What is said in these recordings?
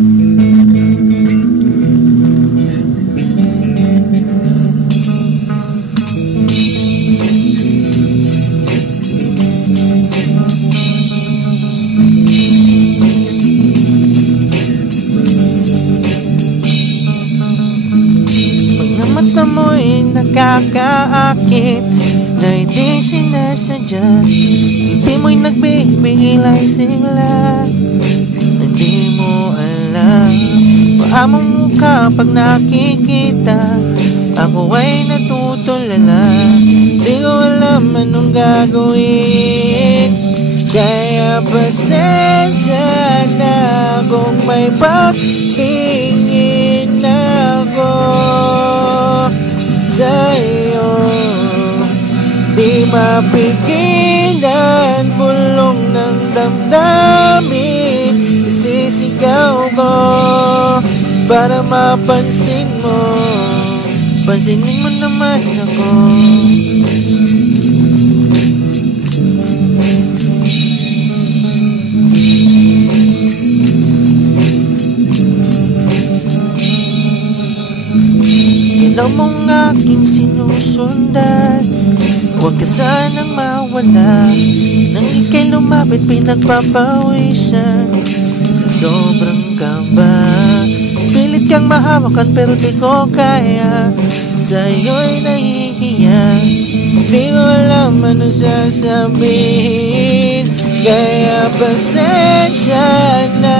Mata mo'y nakakaakit na hindi sinasadya. Hindi mo'y nagbibigay lang sigla. Hindi mo alam paamong mukha pag nakikita. Ako ay natutulala. Di ko alam anong gagawin. Kaya pasensya na kung may pagtingin ako sa'yo. Di mapigilan, bulong ng damdamin. Isisigaw ko para mapansin mo. Pansinin mo naman ako. Ilaw mong aking sinusundan, huwag ka sanang mawala. Nang ika'y lumapit, pinagpapawisan sa sobrang kaba. Pilit kang mahawakan pero di ko kaya. Sa'yo'y nahihiya. Di ko alam ano sasabihin. Kaya pasensya na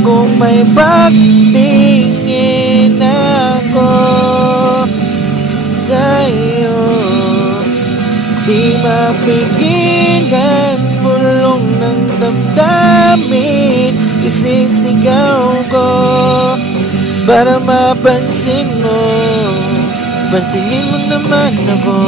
kung may pagtingin ako sa'yo. Di mapigilan, bulong ng damdamin. Isisigaw ko para mapansin mo. Pansinin mo naman ako.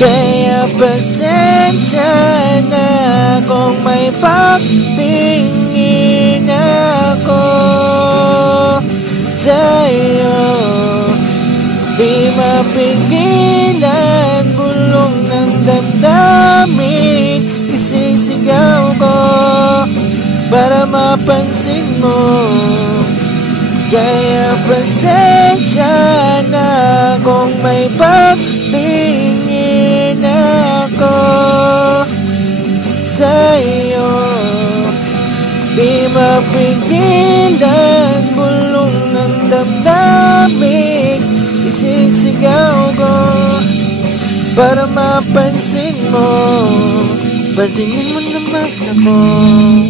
Kaya pasensya na kung may pagtingin ako sa'yo. Di mapigilan, bulong ng damdamin. Isisigaw ko para mapansin mo. Kaya pasensya na kung may pagtingin ako sa'yo. Di mapigilan, bulong ng damdamin. Isisigaw ko para mapansin mo. Pansinin mo naman ako.